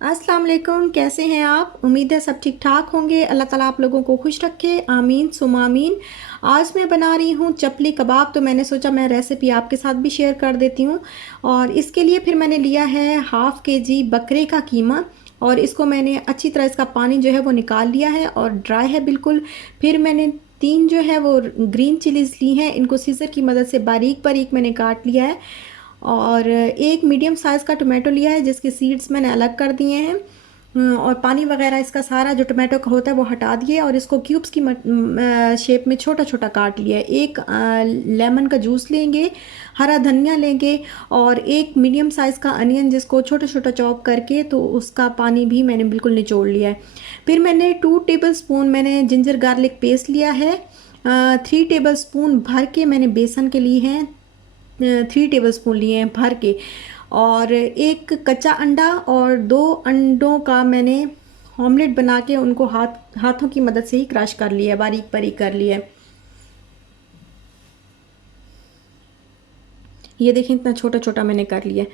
अस्सलाम वालेकुम, कैसे हैं आप? उम्मीद है सब ठीक ठाक होंगे। अल्लाह ताला आप लोगों को खुश रखे, आमीन सुम आमीन। आज मैं बना रही हूँ चपली कबाब, तो मैंने सोचा मैं रेसिपी आपके साथ भी शेयर कर देती हूँ। और इसके लिए फिर मैंने लिया है हाफ़ केजी बकरे का कीमा, और इसको मैंने अच्छी तरह इसका पानी जो है वो निकाल लिया है और ड्राई है बिल्कुल। फिर मैंने 3 जो है वो ग्रीन चिलीज़ ली हैं, इनको सीज़र की मदद से बारीक बारीक मैंने काट लिया है। और एक मीडियम साइज़ का टोमेटो लिया है जिसके सीड्स मैंने अलग कर दिए हैं। और पानी वगैरह इसका सारा जो टोमेटो का होता है वो हटा दिए, और इसको क्यूब्स की शेप में छोटा छोटा काट लिया है। एक लेमन का जूस लेंगे, हरा धनिया लेंगे, और एक मीडियम साइज़ का अनियन जिसको छोटा छोटा चॉप करके तो उसका पानी भी मैंने बिल्कुल निचोड़ लिया है। फिर मैंने 2 टेबल स्पून मैंने जिंजर गार्लिक पेस्ट लिया है। 3 टेबल स्पून भर के मैंने बेसन के लिए हैं, 3 टेबल स्पून लिए हैं भर के। और एक कच्चा अंडा और 2 अंडों का मैंने ऑमलेट बना के उनको हाथों की मदद से ही क्रश कर लिया, बारीक बारीक कर लिया। ये देखें इतना छोटा छोटा मैंने कर लिया।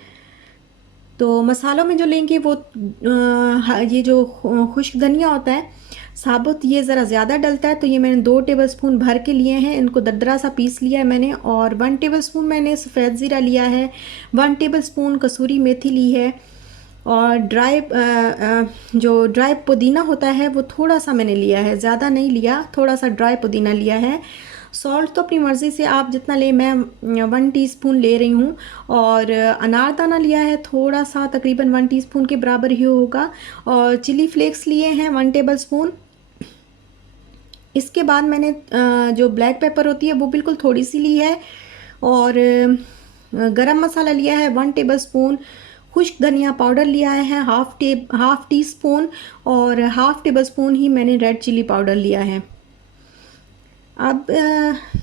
तो मसालों में जो लेंगे वो ये जो खुश्क धनिया होता है साबुत, ये ज़रा ज़्यादा डलता है, तो ये मैंने 2 टेबल स्पून भर के लिए हैं। इनको दरदरा सा पीस लिया है मैंने। और 1 टेबल स्पून मैंने सफ़ेद ज़ीरा लिया है, 1 टेबल स्पून कसूरी मेथी ली है, और जो ड्राई पुदीना होता है वो थोड़ा सा मैंने लिया है, ज़्यादा नहीं लिया, थोड़ा सा ड्राई पुदीना लिया है। सॉल्ट तो अपनी मर्ज़ी से आप जितना ले, मैं 1 टीस्पून ले रही हूँ। और अनारदाना लिया है थोड़ा सा, तकरीबन 1 टीस्पून के बराबर ही होगा। और चिली फ्लेक्स लिए हैं 1 टेबल स्पून। इसके बाद मैंने जो ब्लैक पेपर होती है वो बिल्कुल थोड़ी सी ली है। और गरम मसाला लिया है 1 टेबल स्पून। खुश्क धनिया पाउडर लिया है हाफ़ टी स्पून। और हाफ़ टेबल स्पून ही मैंने रेड चिली पाउडर लिया है। अब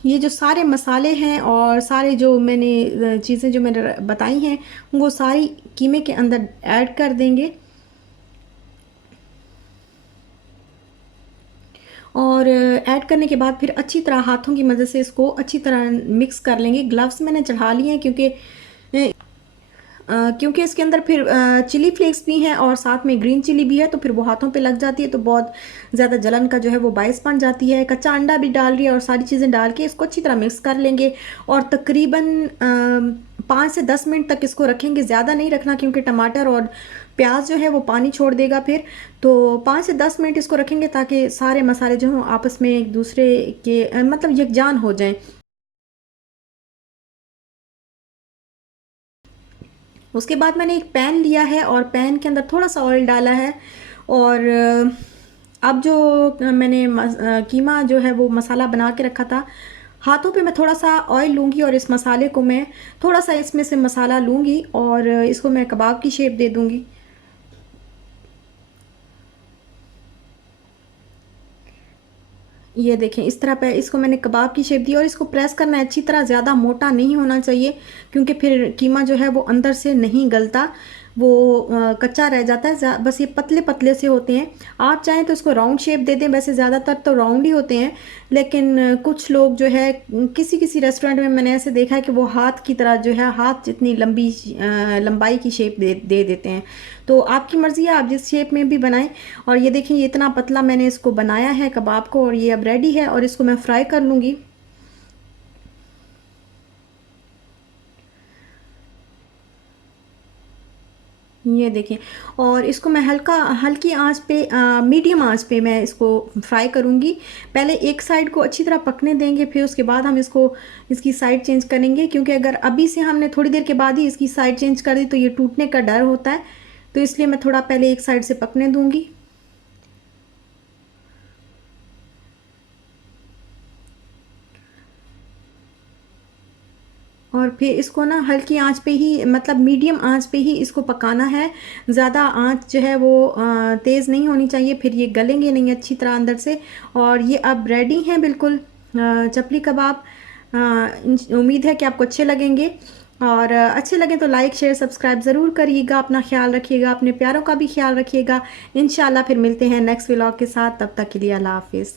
ये जो सारे मसाले हैं और सारे जो मैंने चीज़ें जो मैंने बताई हैं वो सारी कीमे के अंदर ऐड कर देंगे। और ऐड करने के बाद फिर अच्छी तरह हाथों की मदद से इसको अच्छी तरह मिक्स कर लेंगे। ग्लव्स मैंने चढ़ा लिए हैं क्योंकि इसके अंदर फिर चिली फ्लेक्स भी हैं और साथ में ग्रीन चिली भी है, तो फिर वो हाथों पे लग जाती है तो बहुत ज़्यादा जलन का जो है वो बायस बन जाती है। कच्चा अंडा भी डाल रही है और सारी चीज़ें डाल के इसको अच्छी तरह मिक्स कर लेंगे। और तकरीबन 5 से 10 मिनट तक इसको रखेंगे, ज़्यादा नहीं रखना क्योंकि टमाटर और प्याज जो है वो पानी छोड़ देगा फिर। तो 5 से 10 मिनट इसको रखेंगे ताकि सारे मसाले जो हों आपस में एक दूसरे के मतलब यकजान हो जाएं। उसके बाद मैंने एक पैन लिया है और पैन के अंदर थोड़ा सा ऑयल डाला है। और अब जो मैंने कीमा जो है वो मसाला बना के रखा था, हाथों पे मैं थोड़ा सा ऑयल लूँगी और इस मसाले को मैं थोड़ा सा इसमें से मसाला लूँगी और इसको मैं कबाब की शेप दे दूँगी। ये देखें इस तरह पे इसको मैंने कबाब की शेप दी, और इसको प्रेस करना है अच्छी तरह, ज़्यादा मोटा नहीं होना चाहिए क्योंकि फिर कीमा जो है वो अंदर से नहीं गलता, वो कच्चा रह जाता है। बस ये पतले पतले से होते हैं। आप चाहें तो इसको राउंड शेप दे दें, वैसे ज़्यादातर तो राउंड ही होते हैं, लेकिन कुछ लोग जो है किसी किसी रेस्टोरेंट में मैंने ऐसे देखा है कि वो हाथ की तरह जो है हाथ जितनी लंबाई की शेप दे देते हैं। तो आपकी मर्ज़ी है, आप जिस शेप में भी बनाएं। और ये देखें ये इतना पतला मैंने इसको बनाया है कबाब को, और ये अब रेडी है और इसको मैं फ्राई कर लूँगी। ये देखें, और इसको मैं हल्की आंच पे, मीडियम आंच पे मैं इसको फ्राई करूँगी। पहले एक साइड को अच्छी तरह पकने देंगे, फिर उसके बाद हम इसकी साइड चेंज करेंगे, क्योंकि अगर अभी से हमने थोड़ी देर के बाद ही इसकी साइड चेंज कर दी तो ये टूटने का डर होता है। तो इसलिए मैं थोड़ा पहले एक साइड से पकने दूँगी। और फिर इसको ना हल्की आंच पे ही, मतलब मीडियम आंच पे ही इसको पकाना है। ज़्यादा आंच जो है वो तेज़ नहीं होनी चाहिए, फिर ये गलेंगे नहीं अच्छी तरह अंदर से। और ये अब रेडी हैं बिल्कुल चपली कबाब। उम्मीद है कि आपको अच्छे लगेंगे, और अच्छे लगे तो लाइक शेयर सब्सक्राइब ज़रूर करिएगा। अपना ख्याल रखिएगा, अपने प्यारों का भी ख्याल रखिएगा। इंशाल्लाह फिर मिलते हैं नेक्स्ट व्लॉग के साथ। तब तक के लिए अल्लाह हाफिज़।